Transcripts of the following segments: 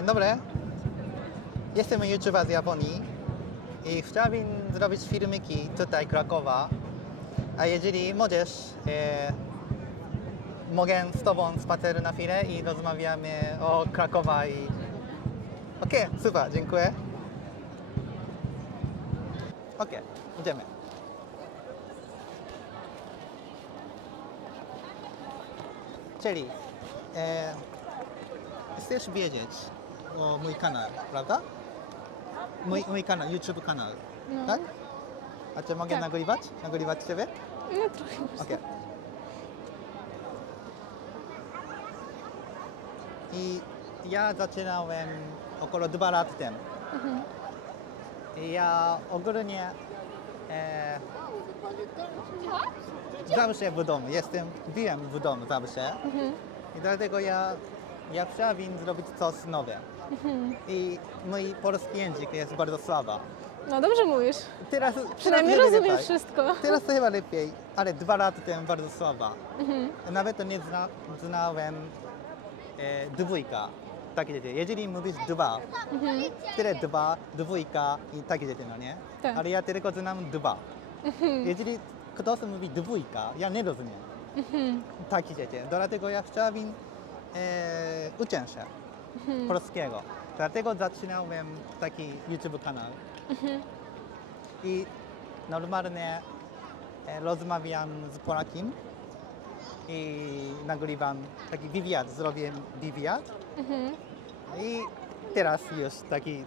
Dzień dobry. Jestem YouTuber z Japonii i chciałbym zrobić filmiki tutaj Krakowa. A jeżeli możesz, mogę z Tobą spacer na chwilę i rozmawiamy o Krakowa i... Okej, super, dziękuję. Okej, idziemy. Czyli chcesz wiedzieć o mój kanał, prawda? Mój kanał, YouTube kanał, No. tak? A czy mogę Tak. nagrywać? Nagrywać Ciebie? No trochę można. Okej. I ja zaczynałem około 2 lat temu. I ja ogólnie zawsze w domu, byłem w domu zawsze. I dlatego ja chciałbym zrobić coś nowego. I mój polski język jest bardzo słaby. No dobrze mówisz. Teraz Przynajmniej chyba rozumiesz lepiej. wszystko. Teraz to chyba lepiej, ale 2 lata temu bardzo słaba. Nawet nie znałem dwójka. Takie rzeczy. Jeżeli mówisz dwa, tyle dwa, dwójka i takie rzeczy, no nie? Tak. Ale ja tylko znam dwa. Jeżeli ktoś mówi dwójka, ja nie rozumiem. Takie rzeczy. Dlatego ja chciałbym uczyć się polskiego. Dlatego zaczynałem taki YouTube kanał. I normalnie rozmawiam z Polakiem i nagrywam taki wywiad, zrobię wywiad. I teraz już taki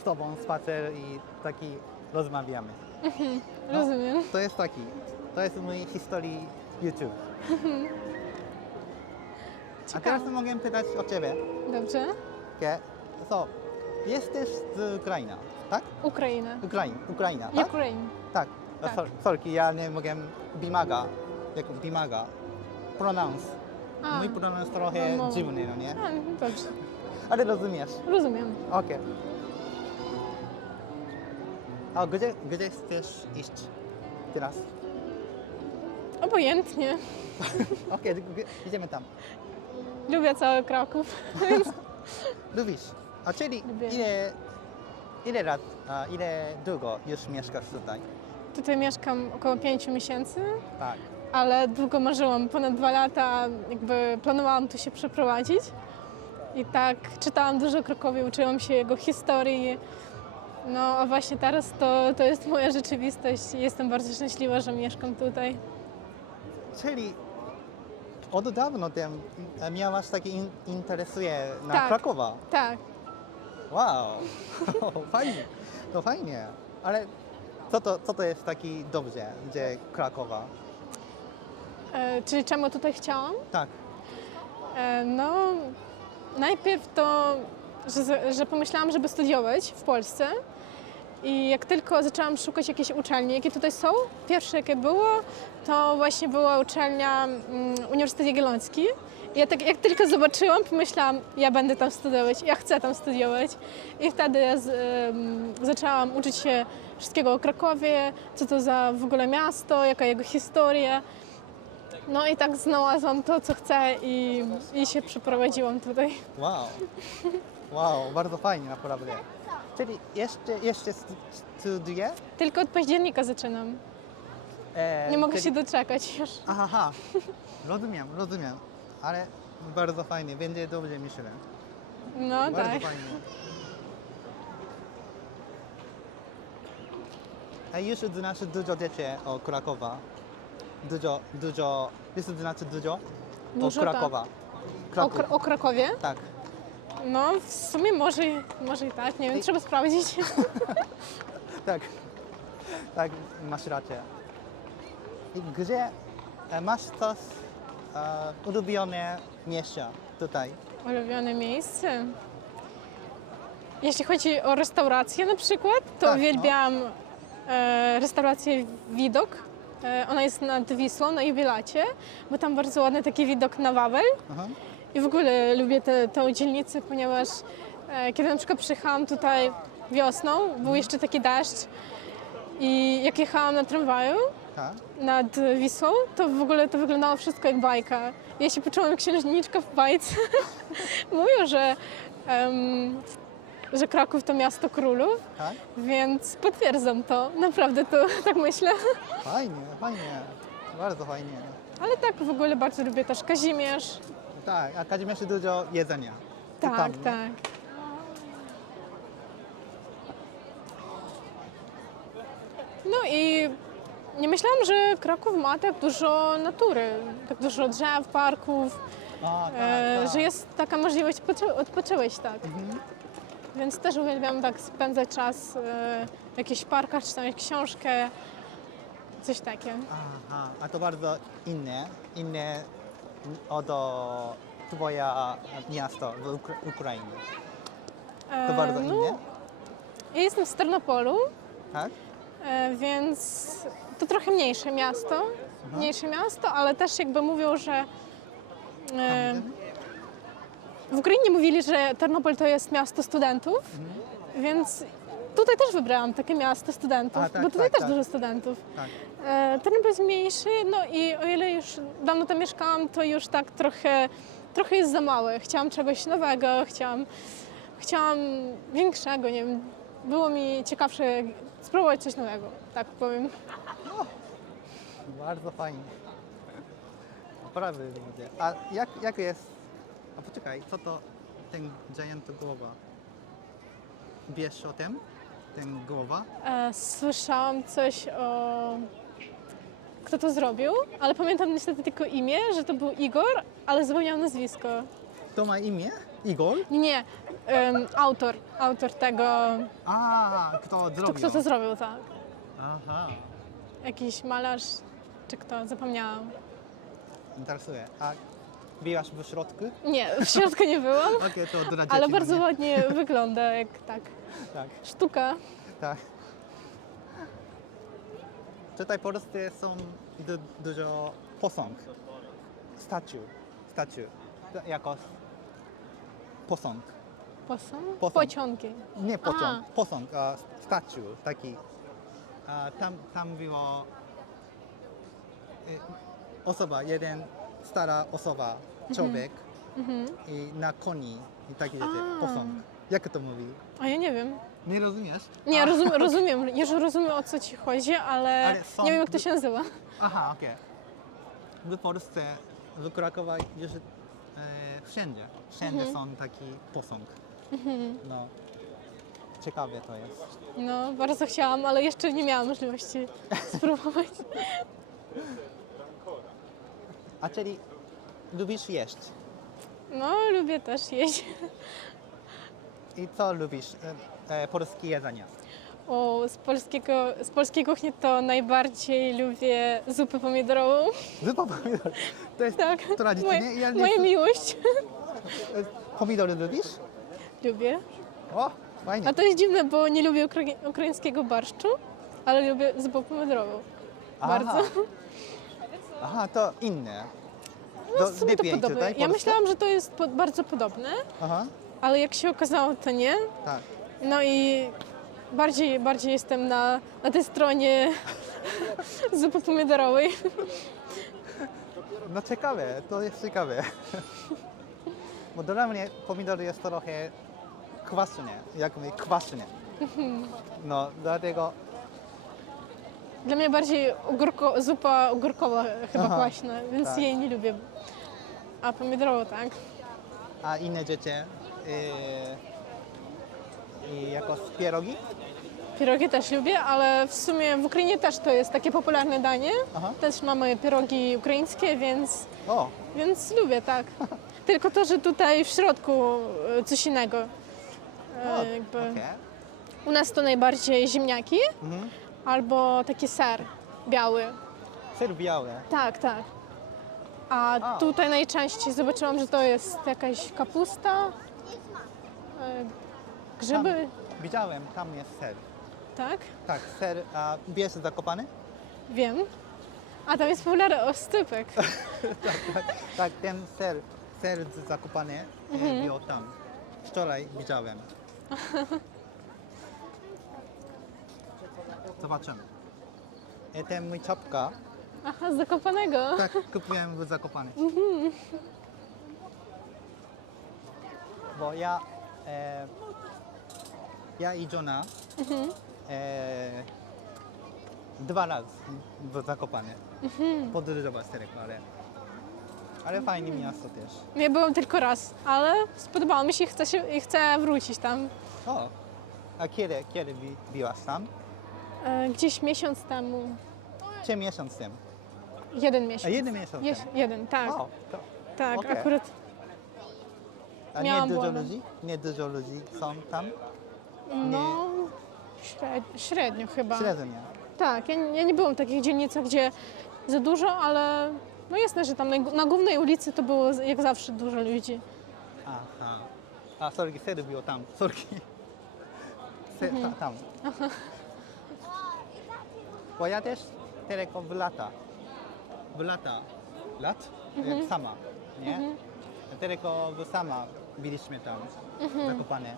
z Tobą spacer i taki rozmawiamy. No, Rozumiem. to jest mój historii YouTube. A Ciekawe. teraz mogę pytać o Ciebie. Dobrze. Okay. So, jesteś z Ukrainy, tak? Ukraina. Ukraina, tak? Ukraine. Tak. Tak. Sorki, ja nie mogę bimaga. Pronounce. A. Mój pronounce trochę No. dziwny, no nie? A, dobrze. Ale rozumiesz. Rozumiem. Okej. A gdzie chcesz iść teraz? Obojętnie. Okej, idziemy tam. Lubię cały Kraków, więc Lubisz. A czyli Lubię. ile długo już mieszkasz tutaj? tutaj mieszkam około 5 miesięcy, Tak. ale długo marzyłam, ponad 2 lata jakby planowałam tu się przeprowadzić. I tak czytałam dużo o Krakowie, uczyłam się jego historii. No a właśnie teraz to jest moja rzeczywistość i jestem bardzo szczęśliwa, że mieszkam tutaj. Czyli od dawna miałaś taki interesuje na Tak. Krakowa. Tak. Wow, fajnie, to fajnie. Ale co to jest taki dobrze, gdzie Krakowa? Czyli czemu tutaj chciałam? Tak, No, najpierw to, że pomyślałam, żeby studiować w Polsce. I jak tylko zaczęłam szukać jakiejś uczelni, jakie tutaj są, pierwsze jakie było, to właśnie była uczelnia Uniwersytet Jagielloński. I ja tak, jak tylko zobaczyłam, pomyślałam, ja będę tam studiować, ja chcę tam studiować. I wtedy zaczęłam uczyć się wszystkiego o Krakowie, co to za w ogóle miasto, jaka jego historia. No i tak znalazłam to, co chcę i się przeprowadziłam tutaj. wow, bardzo fajnie naprawdę. Czyli jeszcze studiuje? Tylko od października zaczynam. Nie mogę się doczekać już. Aha, rozumiem, ale bardzo fajnie, będzie dobrze myślę. No Bardzo tak. fajnie. A już znasz dużo rzeczy o Krakowa. Dużo, już znasz dużo Dużo, o Krakowa. Kraków. O Krakowie? Tak. No w sumie może i tak, nie wiem, trzeba sprawdzić. Tak, masz rację. I gdzie masz coś ulubione miejsca tutaj? Ulubione miejsce. Jeśli chodzi o restaurację na przykład, to Tak, no. uwielbiam restaurację Widok. Ona jest nad Wisłą, na Jubilacie, bo tam bardzo ładny taki widok na Wawel. Aha. I w ogóle lubię tę dzielnicę, ponieważ kiedy na przykład przyjechałam tutaj wiosną, był jeszcze taki deszcz i jak jechałam na tramwaju, Tak? nad Wisłą, to w ogóle to wyglądało wszystko jak bajka. Ja się poczułam jak księżniczka w bajce. Mówią, że Kraków to miasto królów, Tak? więc potwierdzam to. Naprawdę to tak myślę. Fajnie, fajnie. Bardzo fajnie. Ale tak w ogóle bardzo lubię też Kazimierz. Tak, a Kazimierzu dużo jedzenia. To Tak, tam, nie? tak. No i nie myślałam, że Kraków ma tak dużo natury, tak dużo drzew, parków, A, tak. że jest taka możliwość odpoczywać, tak. Mhm. Więc też uwielbiam tak spędzać czas w jakichś parkach, czytać książkę, coś takiego. Aha, a to bardzo inne od twoja miasto w Ukrainie. To bardzo No, inne, ja jestem z Ternopolu, tak? więc to trochę mniejsze miasto, ale też jakby mówią, że w Ukrainie mówili, że Ternopol to jest miasto studentów, więc tutaj też wybrałam takie miasto studentów, A, tak, bo tutaj tak, też tak. dużo studentów. Tak. Ternopol jest mniejszy, no i o ile już dawno tam mieszkałam, to już tak trochę jest za małe. Chciałam czegoś nowego, chciałam większego, nie wiem, było mi ciekawsze spróbować coś nowego, tak powiem. Bardzo fajnie. Naprawdę lubię. A jak jest? A poczekaj, co to ten giant głowa? Wiesz o tym? Ten głowa? Słyszałam coś o... Kto to zrobił, ale pamiętam niestety tylko imię, że to był Igor, ale zapomniałam nazwisko. To ma imię? Igor? Nie, autor tego, A, kto zrobił? kto to zrobił, tak. Aha, Jakiś malarz, czy kto, zapomniałam. interesuje. A byłaś w środku? Nie, w środku nie byłam, Okej, to dla dzieci. ale no bardzo nie? ładnie wygląda, jak tak, Tak, sztuka. tak. Tutaj w Polsce są dużo posąg. Statue. Jako posąg. Posąg? Posąg. Pociągi. Nie pociąg, Aha. posąg, statue taki. Tam było jeden stara osoba, człowiek i na koni i takie rzeczy, A. posąg. Jak to mówi? A ja nie wiem. Nie rozumiesz? Nie, rozumiem, już rozumiem o co ci chodzi, ale Ale są- nie wiem jak to się nazywa. Aha, okej. W Polsce, w Krakowie już wszędzie są taki posąg. No, ciekawe to jest. No, bardzo chciałam, ale jeszcze nie miałam możliwości spróbować. A czyli lubisz jeść? No, lubię też jeść. I co lubisz? Polskie jedzenie. O, z polskiej kuchni to najbardziej lubię zupę pomidorową. Zupa pomidor. To jest Tak, tradycyjnie. Ja nie moja miłość. Pomidory lubisz? Lubię. O, fajnie. A to jest dziwne, bo nie lubię ukraińskiego barszczu, ale lubię zupę pomidorową. Bardzo. Aha, to inne. No, w sumie to lepiej podobne. tutaj w Ja Polsce? myślałam, że to jest bardzo podobne, Aha, ale jak się okazało, to nie. tak. No i bardziej jestem na tej stronie zupy pomidorowej. No ciekawe, to jest ciekawe. Bo dla mnie pomidor jest trochę kwaśny, jak mówię, kwaśny. No, dlatego, Dla mnie bardziej zupa ogórkowa chyba Aha, kwaśna, więc tak. jej nie lubię. A pomidorową tak. a inne rzeczy, i jako pierogi? Pierogi też lubię, ale w sumie w Ukrainie też to jest takie popularne danie. Aha. Też mamy pierogi ukraińskie, O, więc lubię, tak. Tylko to, że tutaj w środku coś innego. Jakby okej. u nas to najbardziej ziemniaki Mhm. albo taki ser biały. Ser biały. Tak, tak. A tutaj najczęściej zobaczyłam, że to jest jakaś kapusta, grzyby, Widziałem, tam jest ser. tak? Tak, ser, a wiesz Zakopane? Wiem. A tam jest popularny oscypek. Tak, ten ser z Zakopane był tam. Wczoraj widziałem. Zobaczymy. ten mój czapka, Aha, z Zakopanego. tak kupiłem w Zakopane. Bo ja i żona 2 razy w Zakopane. Podróżować tylko, ale fajnie miasto też. Ja byłam tylko raz, ale spodobało mi się i chcę wrócić tam. O, a kiedy byłaś tam? Gdzieś miesiąc temu. Czy miesiąc temu? 1 miesiąc. A 1 miesiąc temu? Jeden, tak. O, to, Tak, okej. akurat. a Miałam nie dużo błąd. ludzi? Nie dużo ludzi są tam? No, średnio chyba. Średnio. Tak, ja nie byłam w takich dzielnicach, gdzie za dużo, ale no jasne, że tam na głównej ulicy to było jak zawsze dużo ludzi. Aha. A, sorki, sery było tam. Sorki. Tam. Bo ja też tylko w lata. Jak sama, nie? Tylko w sama byliśmy tam, Zakopane.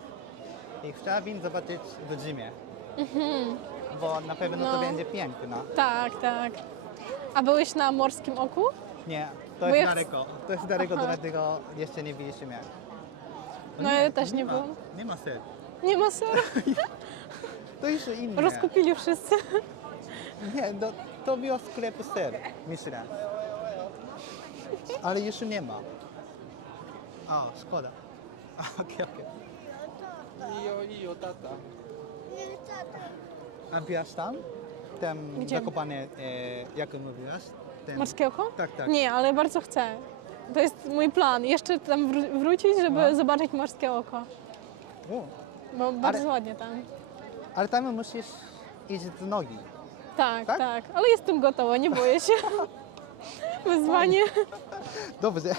I chciałabym zobaczyć w zimie. Bo na pewno to No. będzie piękne. Tak, tak. A byłeś na Morskim Oku? Nie, to Bo jest ja daleko. To jest daleko, Aha. dlatego jeszcze nie byliśmy. No ja też nie ma, byłam. Nie ma ser. Nie ma seru. To jeszcze inne. Rozkupili wszyscy. Nie, to był sklep ser, myślę. Ale jeszcze nie ma. A, szkoda. Okej. Io, tata. A byłaś tam? Tam Gdzie? Zakopane, jak mówiłaś? Ten... Morskie Oko? Tak, tak. Nie, ale bardzo chcę. To jest mój plan. Jeszcze tam wrócić, żeby No. zobaczyć Morskie Oko. O, Bo bardzo ładnie tam. ale tam musisz iść z nogi. Tak, Tak? tak. Ale jestem gotowa, nie boję się. Wyzwanie. Dobrze.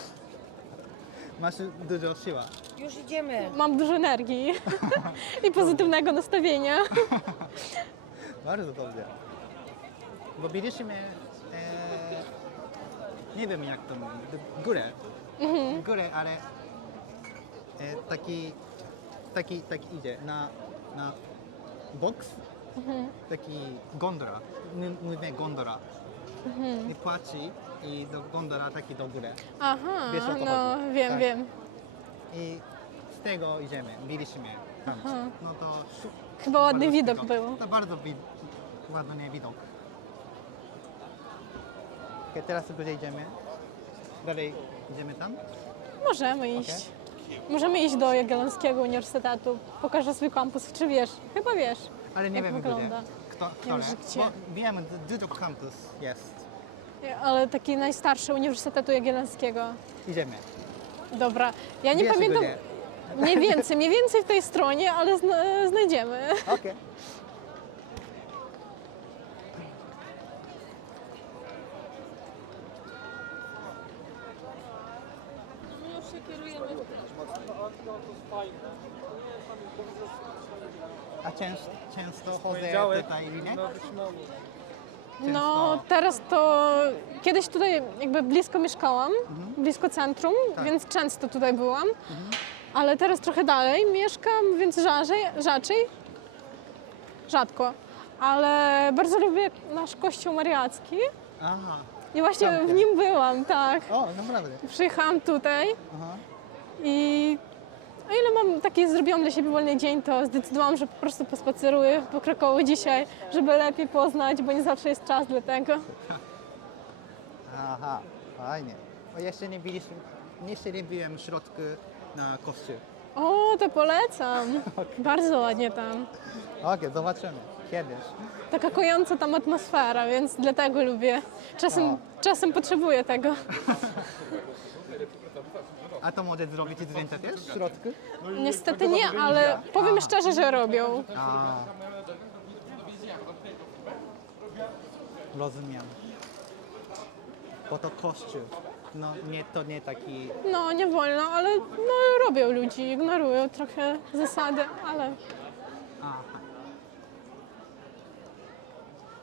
Masz dużo siła. Już idziemy. Mam dużo energii i pozytywnego nastawienia. Bardzo dobrze. Bo byliśmy, nie wiem jak to mówi, górę, ale taki idzie na boks, taki gondola, mówimy gondola. I płaci i do gondola taki do góry. Aha, Wiesz, o co no chodzi. wiem, Tak. wiem. I z tego idziemy, byliśmy tam. Aha. No to Chyba ładny bardzo widok spoko. był. To bardzo ładny widok. Okay, teraz gdzie idziemy? Dalej idziemy tam? Możemy iść. Możemy iść do Jagiellońskiego Uniwersytetu. Pokażę swój kampus. Czy wiesz? Chyba wiesz. Ale nie Jak wiem wygląda. gdzie. Kto wiem, że gdzie. Bo wiem, dużo kampus jest. Ale taki najstarszy Uniwersytetu Jagiellońskiego. Idziemy. Dobra. Ja nie Wiesz, pamiętam gdzie. mniej więcej w tej stronie, ale znajdziemy. Okej. A często chodzę tutaj, nie? No teraz to kiedyś tutaj jakby blisko mieszkałam, blisko centrum, Tak. więc często tutaj byłam. Ale teraz trochę dalej mieszkam, więc rzadko. Ale bardzo lubię nasz kościół mariacki Aha. i właśnie Tam, w tak. nim byłam, tak. O, naprawdę. Przyjechałam tutaj Aha. i o ile mam taki zrobiłam dla siebie wolny dzień, to zdecydowałam, że po prostu pospaceruję po Krakowie dzisiaj, żeby lepiej poznać, bo nie zawsze jest czas dla tego. Aha, fajnie. Bo jeszcze nie byłem w środku na kościół. O, to polecam. Bardzo ładnie tam. Okej, zobaczymy. Kiedyś. Taka kojąca tam atmosfera, więc dlatego lubię. Czasem potrzebuję tego. A to może zrobić zdjęcia też w środku? Niestety nie, ale powiem szczerze, że robią. A. Rozumiem. Bo to kościół. No to nie taki... No, nie wolno, ale no, robią ludzi, ignorują trochę zasady, ale Aha.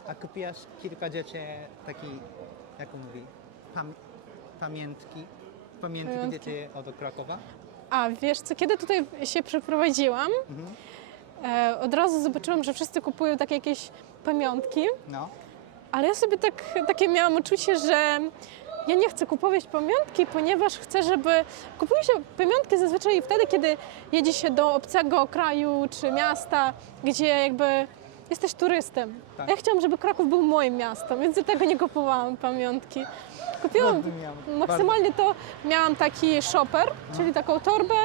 A kupiłaś kilka rzeczy takich, jak on mówi, pamiątki dzieci od Krakowa? A wiesz co, kiedy tutaj się przeprowadziłam, od razu zobaczyłam, że wszyscy kupują takie jakieś pamiątki No. Ale ja sobie takie miałam uczucie, że ja nie chcę kupować pamiątki, ponieważ chcę, żeby... Kupuje się pamiątki zazwyczaj wtedy, kiedy jedzie się do obcego kraju czy miasta, gdzie jakby jesteś turystem. Tak. A ja chciałam, żeby Kraków był moim miastem, więc dlatego nie kupowałam pamiątki. Kupiłam maksymalnie to, miałam taki shopper, czyli taką torbę,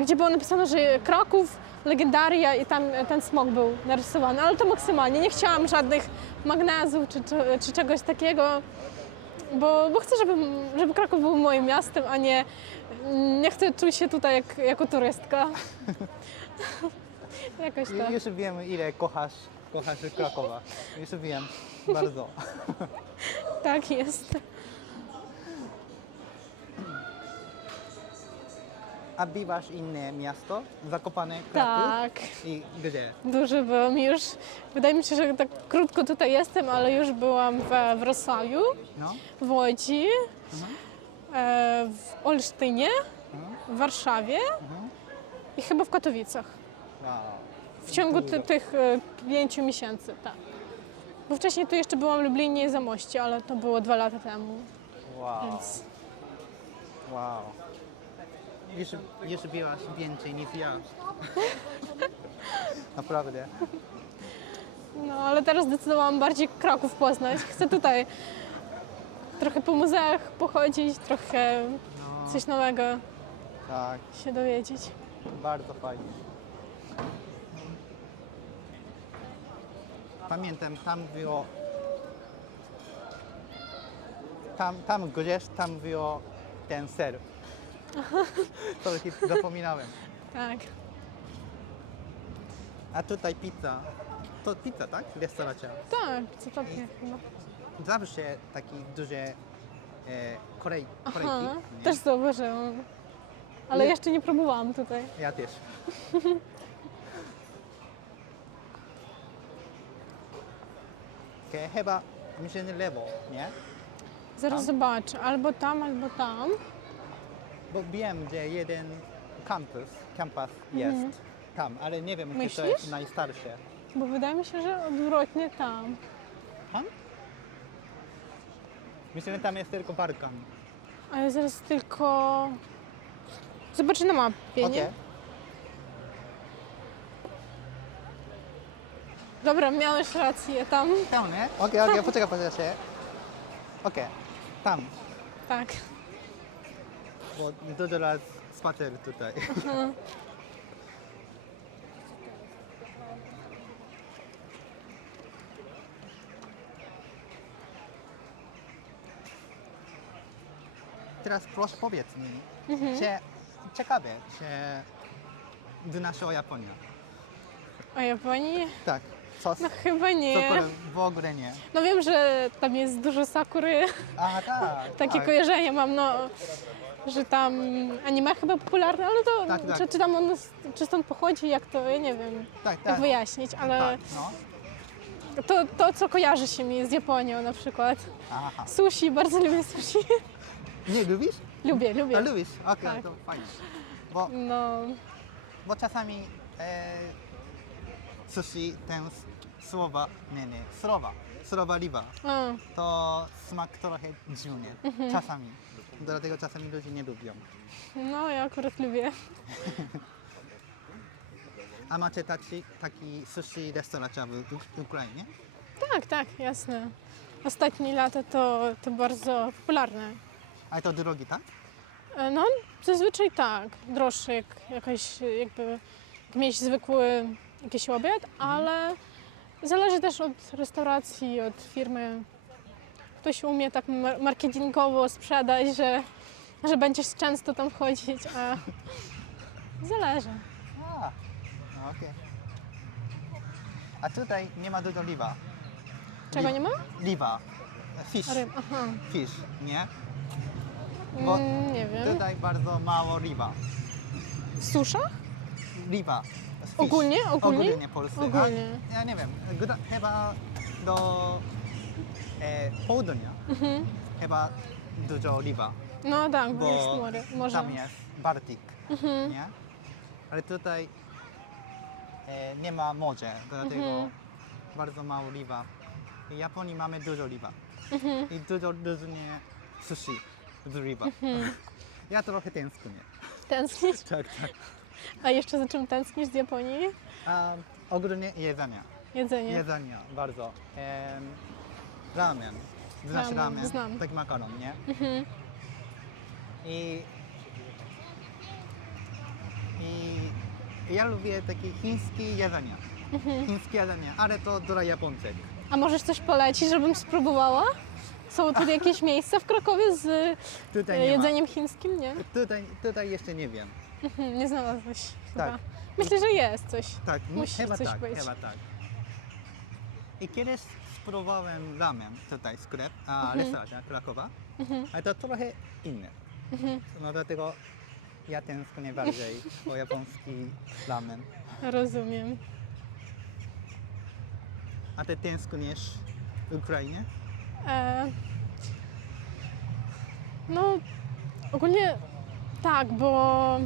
gdzie było napisane, że Kraków, legendaria i tam ten smok był narysowany, ale to maksymalnie. Nie chciałam żadnych magnezów czy czegoś takiego, bo chcę, żeby Kraków był moim miastem, a nie chcę czuć się tutaj jako turystka. Jakoś tak. Już wiem, ile kochasz Krakowa. Już wiem, bardzo. Tak jest. A bywasz inne miasto? Zakopane, Kraków? Tak. I gdzie? Dużo byłam już. Wydaje mi się, że tak krótko tutaj jestem, ale już byłam we Wrocławiu, No? w Łodzi, Mhm. w Olsztynie, w Warszawie i chyba w Katowicach. Wow. W ciągu Dużo. tych 5 miesięcy, tak. Bo wcześniej tu jeszcze byłam w Lublinie i Zamoście, ale to było 2 lata temu, Wow. więc... Wow. Już byłaś więcej niż ja. Naprawdę. No, ale teraz zdecydowałam bardziej Kraków poznać. Chcę tutaj trochę po muzeach pochodzić, trochę No, coś nowego tak, się dowiedzieć. bardzo fajnie. Pamiętam, tam było... Tam gdzieś, tam było ten ser. Trochę zapominałem. Tak. A tutaj pizza. To pizza, tak? Restauracja. Tak, co to chyba. Zawsze taki duże korejki. Aha, nie? też zauważyłam. Ale Nie. jeszcze nie próbowałam tutaj. Ja też. Chyba myślę lewo, nie? Zaraz zobaczę. Albo tam, albo tam. Bo wiem, że jeden campus jest tam, ale nie wiem, czy to Myślisz? jest najstarsze. Bo wydaje mi się, że odwrotnie tam. Tam? Myślę, że tam jest tylko parkan. Ale zaraz tylko... Zobaczę na mapie, nie? Dobra, miałeś rację, tam. Tam, nie? Okej, poczekaj. Okej, tam. Tak. Bo dużo raz spacer tutaj. Teraz proszę powiedz mi, czy ciekawe, czy znasz o Japonii? A Japonii? Tak. Sos? No chyba nie. Cokolwiek w ogóle nie. No wiem, że tam jest dużo sakury. A tak. Takie tak. kojarzenie mam, no, że tam anime chyba popularne, ale to Tak. czy tam on, czy stąd pochodzi, jak to, ja nie wiem, Tak, jak tak. wyjaśnić, ale Tak, no. to, co kojarzy się mi z Japonią na przykład. Aha. Sushi, bardzo lubię sushi. Nie lubisz? Lubię. A lubisz? Okej, Tak. to fajnie. No, Bo czasami sushi, ten słowa, słowa ryba, a, to smak trochę dziwny. Czasami. Dlatego czasami ludzie nie lubią. no ja akurat lubię. A macie taki sushi restauracja w Ukrainie? Tak, jasne. Ostatnie lata to bardzo popularne. Ale to drogi, tak? No, zazwyczaj tak, droższe jak jakby mieć zwykły jakiś obiad, ale zależy też od restauracji, od firmy. Ktoś umie tak marketingowo sprzedać, że będziesz często tam chodzić, a zależy. A, no okej. A tutaj nie ma dużo liwa. Czego nie ma? Liwa. Fish. Aha, Fish, nie? Bo nie wiem. tutaj bardzo mało ryba. W suszach? Riba. Fish. Ogólnie? Ogólnie Polsce. Ogólnie. A, ja nie wiem. Chyba do południa. Chyba dużo riba. No tak, bo Bo jest morze. tam jest Bartik. Nie? Ale tutaj nie ma morza, dlatego bardzo mało riba. W Japonii mamy dużo ryba. I dużo różnie sushi z ryba. Ja trochę tęsknię. Tęsknisz? Tak, tak. A jeszcze za czym tęsknisz z Japonii? A ogólnie jedzenia. Jedzenie. Jedzenia, bardzo. Ramen. Znasz Ramen, ramen? znam. Taki makaron, nie? I ja lubię takie chińskie jedzenie. Chińskie jedzenie, ale to dla Japończyk. A możesz coś polecić, żebym spróbowała? Są tu jakieś miejsca w Krakowie z Tutaj nie jedzeniem chińskim? Nie? ma. Tutaj jeszcze nie wiem. Nie znalazłeś chyba. Tak. Myślę, że jest coś. Tak, Musi chyba coś tak, być. chyba tak. I kiedyś spróbowałem ramen tutaj, sklep, restauracja Krakowa, ale to trochę inne. No dlatego ja tęsknię bardziej o japoński ramen. Rozumiem. A ty tęskniesz w Ukrainie? No, ogólnie tak, bo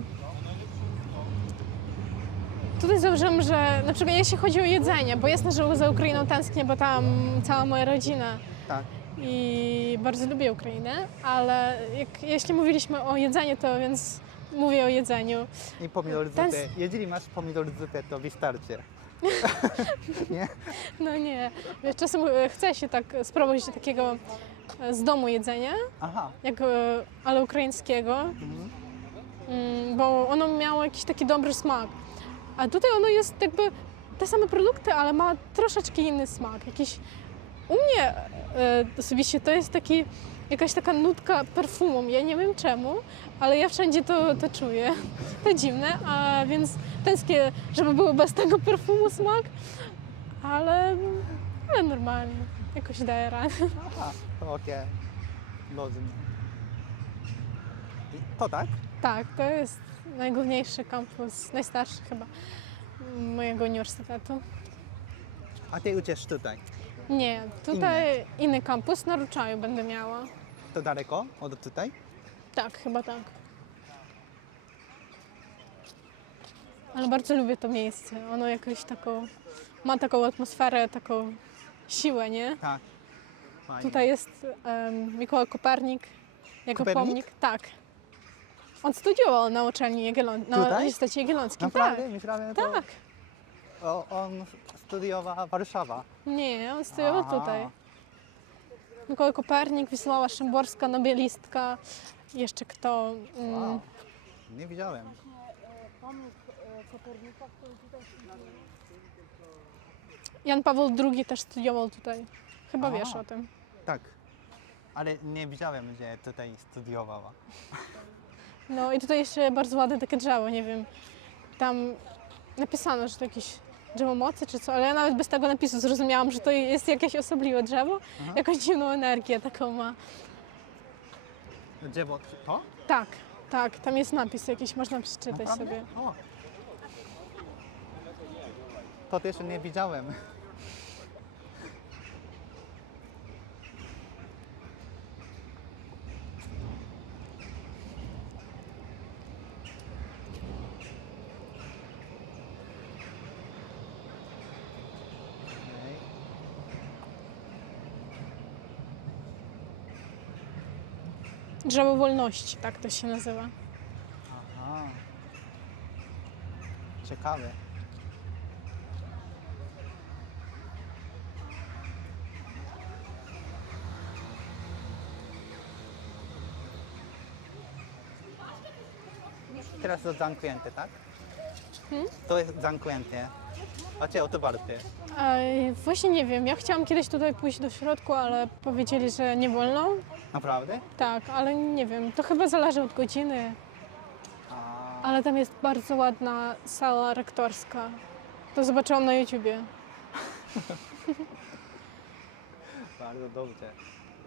tutaj zauważyłam, że na przykład jeśli chodzi o jedzenie, bo jasne, że za Ukrainą tęsknię, bo tam cała moja rodzina Tak. i bardzo lubię Ukrainę, ale jeśli mówiliśmy o jedzeniu, to więc mówię o jedzeniu. I pomidor zupę. Jeżeli masz pomidor zupę, to wystarczy. Nie? No nie, wiesz, czasem chce się tak spróbować takiego z domu jedzenia, Aha. ale ukraińskiego, bo ono miało jakiś taki dobry smak. A tutaj ono jest jakby te same produkty, ale ma troszeczkę inny smak. U mnie osobiście to jest jakaś taka nutka perfumą. Ja nie wiem czemu, ale ja wszędzie to czuję. To dziwne, a więc tęsknię, żeby był bez tego perfumu smak, ale normalnie. Jakoś daję radę. Aha, okej. Rozumiem. To tak? Tak, to jest najgłówniejszy kampus, najstarszy chyba mojego uniwersytetu. A ty uciesz tutaj. Nie, tutaj inny kampus na Ruczaju będę miała. To daleko od tutaj? Tak, chyba tak. Ale bardzo lubię to miejsce. Ono jakoś ma taką atmosferę, taką siłę, nie? Tak. Fajnie. Tutaj jest Mikołaj Kopernik, jego Kopernik? pomnik. Tak. On studiował na uczelni na Tutaj? Uniwersytecie Jagiellońskim. Naprawdę? Tak. Myślałem, Tak. on studiował Warszawa. Nie, on studiował Aha. tutaj. Mikołaj Kopernik, Wisława Szymborska, nobelistka. Jeszcze kto? Wow. Nie widziałem. Jan Paweł II też studiował tutaj. Chyba Aha. wiesz o tym. Tak. Ale nie widziałem, że tutaj studiowała. No i tutaj jeszcze bardzo ładne takie drzewo, nie wiem. Tam napisano, że to jakieś drzewo mocy czy co, ale ja nawet bez tego napisu zrozumiałam, że to jest jakieś osobliwe drzewo. Aha. Jakąś dziwną energię taką ma. Drzewo to? Tak, tak, tam jest napis jakiś, można przeczytać Naprawdę? sobie. O. To też nie widziałem. Okej. Drzewo wolności, tak to się nazywa. Aha. Ciekawe. Teraz to zamknięte, tak? To jest zamknięte. A czy otwarte? Właśnie nie wiem, ja chciałam kiedyś tutaj pójść do środku, ale powiedzieli, że nie wolno. Naprawdę? Tak, ale nie wiem, to chyba zależy od godziny. A, Ale tam jest bardzo ładna sala rektorska. To zobaczyłam na YouTubie. bardzo dobrze.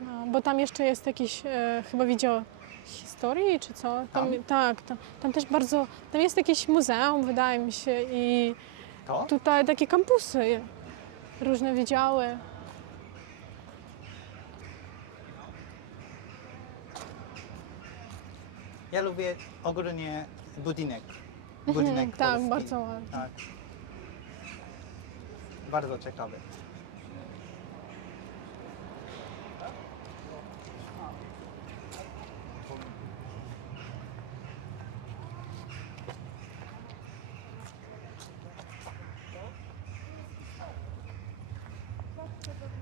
No, bo tam jeszcze jest jakiś chyba wideo historii czy co? Tam? Tak, tam też bardzo, tam jest jakieś muzeum wydaje mi się i To? tutaj takie kampusy, różne wydziały. Ja lubię ogólnie budynek. Budynek tak, polski. bardzo ładny. Tak. Bardzo ciekawy.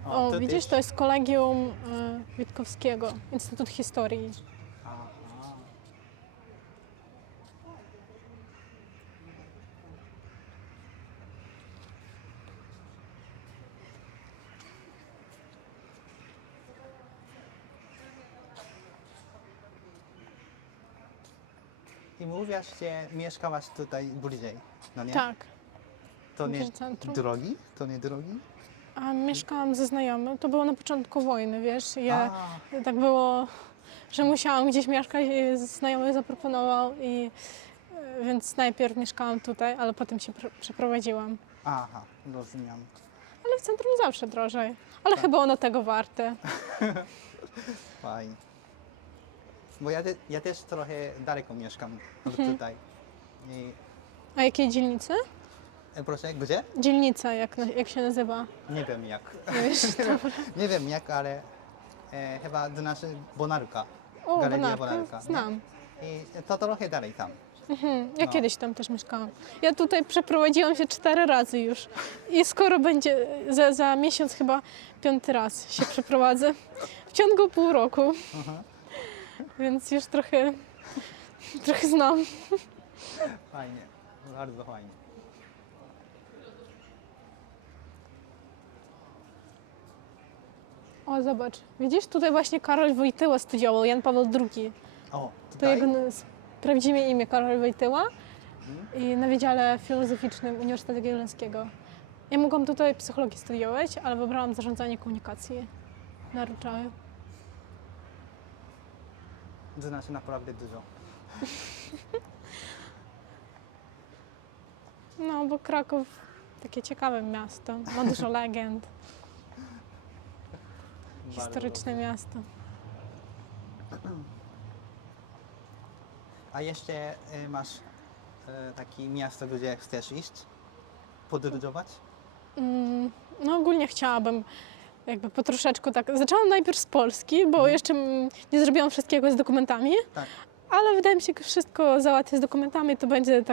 O, to widzisz, też- to jest Kolegium Witkowskiego, Instytut Historii. Aha. I mówiłaś, że mieszkałaś tutaj bliżej, no nie? Tak. To nie bliżej centrum. drogi? To nie drogi? A mieszkałam ze znajomym, to było na początku wojny, wiesz, A, tak było, że musiałam gdzieś mieszkać i znajomy zaproponował więc najpierw mieszkałam tutaj, ale potem się przeprowadziłam. aha, rozumiem. Ale w centrum zawsze drożej, ale chyba ono tego warte. Fajnie. Bo ja też trochę daleko mieszkam od tutaj. I, A jakiej dzielnicy? proszę, gdzie? Dzielnica, jak się nazywa? Nie wiem jak. Nie wiesz, dobra. Nie wiem jak, ale chyba znaczy Bonarka. O, Galeria Bonarka, Bonarka, nie? znam. I to trochę dalej tam. Ja No. kiedyś tam też mieszkałam. Ja tutaj przeprowadziłam się 4 razy już. I skoro będzie za miesiąc chyba 5. raz się przeprowadzę. W ciągu pół roku. Aha. Więc już trochę znam. Fajnie, bardzo fajnie. O, zobacz. Widzisz, tutaj właśnie Karol Wojtyła studiował, Jan Paweł II. O, To tutaj? jego prawdziwe imię Karol Wojtyła i na Wydziale Filozoficznym Uniwersytetu Jagiellońskiego. Ja mogłam tutaj psychologię studiować, ale wybrałam zarządzanie komunikacji na Ruczały. Znaczy naprawdę dużo. No, bo Kraków takie ciekawe miasto, ma dużo legend, Bardzo historyczne miasto. A jeszcze masz takie miasto, gdzie chcesz iść? Podróżować? No ogólnie chciałabym jakby po troszeczku tak, zaczęłam najpierw z Polski, bo jeszcze nie zrobiłam wszystkiego z dokumentami, Tak. ale wydaje mi się, że wszystko załatwię z dokumentami, to będę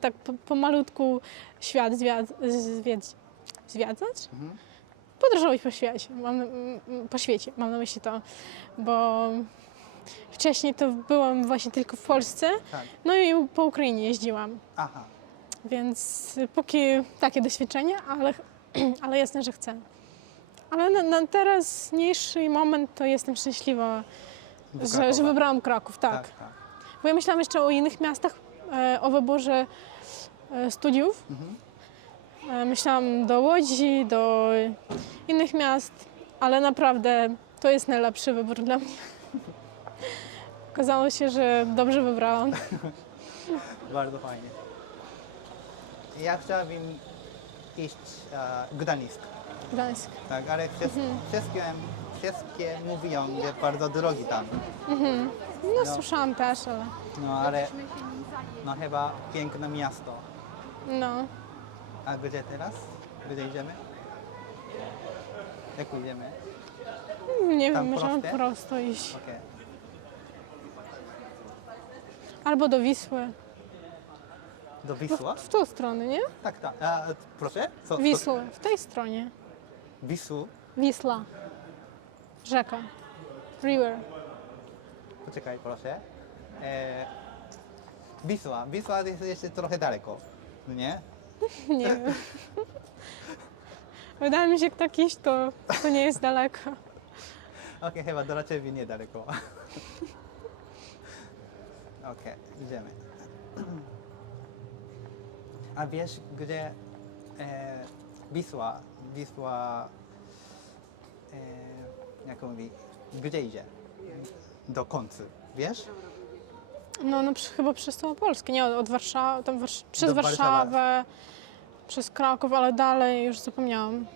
tak pomalutku świat zwiedzać. Mhm. Podróżować po świecie, mam na myśli to, bo wcześniej to byłam właśnie tylko w Polsce, Tak. no i po Ukrainie jeździłam, Aha. więc póki takie doświadczenie, ale jasne, że chcę. Ale na teraźniejszy moment to jestem szczęśliwa, Do że Krakowa. wybrałam Kraków, tak. Tak, tak. Bo ja myślałam jeszcze o innych miastach, o wyborze studiów. Myślałam do Łodzi, do innych miast, ale naprawdę to jest najlepszy wybór dla mnie. Okazało się, że dobrze wybrałam. Bardzo fajnie. Ja chciałbym iść Gdańsk. Gdańsk. Tak, ale wszystkie mówią, że bardzo drogi tam. No słyszałam też, ale No ale no chyba piękne miasto. no. A gdzie teraz? Gdzie idziemy? Jak idziemy? Nie Tam wiem, możemy proste? prosto iść. Okej. Albo do Wisły. Do Wisła? W tą stronę, nie? Tak, tak. Proszę? Co? Wisły, w tej stronie. Wisłu? Wisła. Rzeka. River. Poczekaj, proszę. Wisła jest jeszcze trochę daleko, no nie? Nie wiem. Wydaje mi się, że tak iść to nie jest daleko. Okej, chyba dla Ciebie niedaleko. Okej, idziemy. A wiesz, gdzie Wisła, jak mówi, gdzie idzie? Do końca, wiesz? No chyba przez całą Polskę, nie od Warszawy, przez Do Warszawy. Warszawę, przez Kraków, ale dalej już zapomniałam.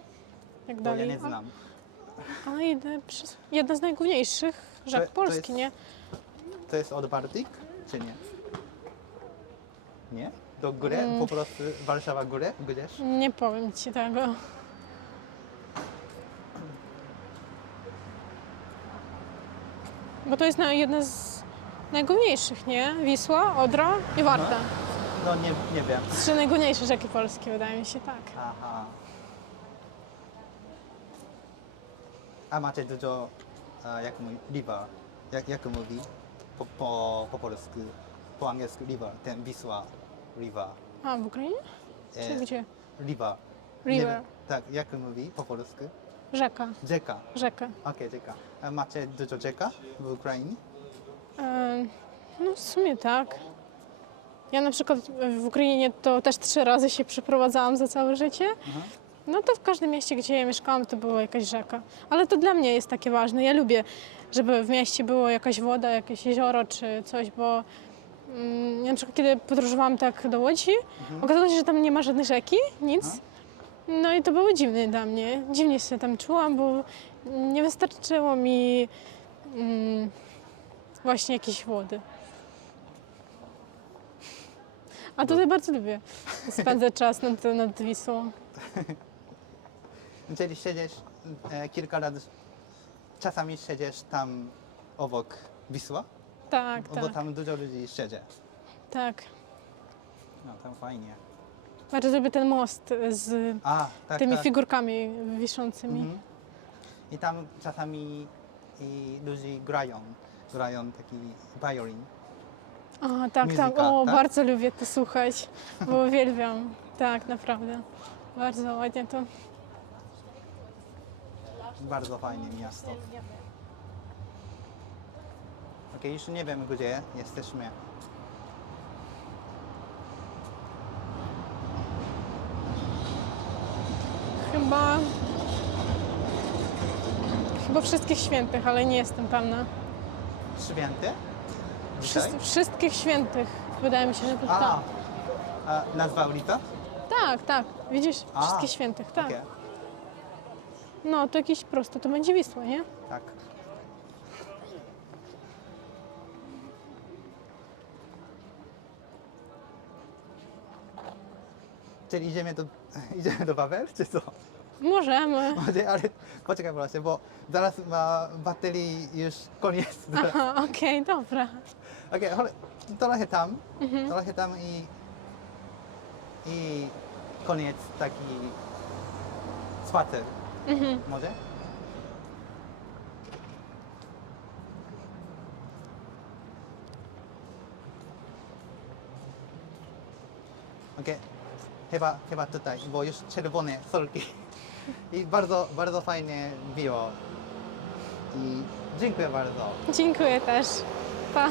Jak Bo dalej? ja nie znam. Ale idę przez jedna z najgłówniejszych rzek To Polski, jest- nie? To jest od Bałtyk, czy nie? Nie? Do góry? Po prostu Warszawa górę? Gdzieś? Nie powiem ci tego. Bo to jest jedna z najgłówniejszych, nie? Wisła, Odra i Warta. No nie wiem. 3 najgłówniejsze rzeki polskie, wydaje mi się, tak. Aha. A macie dużo, jak mówi, river, jak mówi po polsku, po angielsku river, ten Wisła, river. A, w Ukrainie? Czy gdzie? River. River. Nie wiem, tak, jak mówi po polsku? Rzeka. Rzeka. Rzekę. Okej, rzeka. A macie dużo rzeka w Ukrainie? No w sumie tak. Ja na przykład w Ukrainie to też 3 razy się przeprowadzałam za całe życie. No to w każdym mieście, gdzie ja mieszkałam, to była jakaś rzeka. Ale to dla mnie jest takie ważne. Ja lubię, żeby w mieście było jakaś woda, jakieś jezioro czy coś, bo ja na przykład kiedy podróżowałam tak do Łodzi, okazało się, że tam nie ma żadnej rzeki, nic. No i to było dziwne dla mnie. Dziwnie się tam czułam, bo nie wystarczyło mi właśnie jakiejś wody. A tutaj bardzo lubię spędzać czas nad Wisłą. Czyli siedzisz kilka lat, czasami siedzisz tam obok Wisła, Tak, bo tak, tam dużo ludzi siedzi. tak. No, tam fajnie. Bardzo lubię ten most z A, tak, tymi tak. figurkami wiszącymi. I tam czasami i ludzie grają taki violin. A, tak, Muzyka, tak. O, tak? bardzo lubię to słuchać, bo uwielbiam. Tak, naprawdę. Bardzo ładnie to. Bardzo fajne miasto. Okej, już nie wiem gdzie jesteśmy. Chyba Wszystkich Świętych, ale nie jestem pewna. Święty? Dzisiaj? Wszystkich Świętych. Wydaje mi się, że to tak. A nazwa ulica? Tak, tak. Widzisz? A, Wszystkich Świętych, tak. Okej, No, to jakieś prosto, to będzie Wisła, nie? tak. Czyli idziemy do Wawel, czy co? Możemy. Ale poczekaj proszę, bo zaraz ma baterii już koniec. Aha, okej, dobra. Okej, trochę tam i koniec taki spacer. Może? Okej, chyba tutaj, bo już czerwone solki. I bardzo fajnie było. I dziękuję bardzo. Dziękuję też. Pa.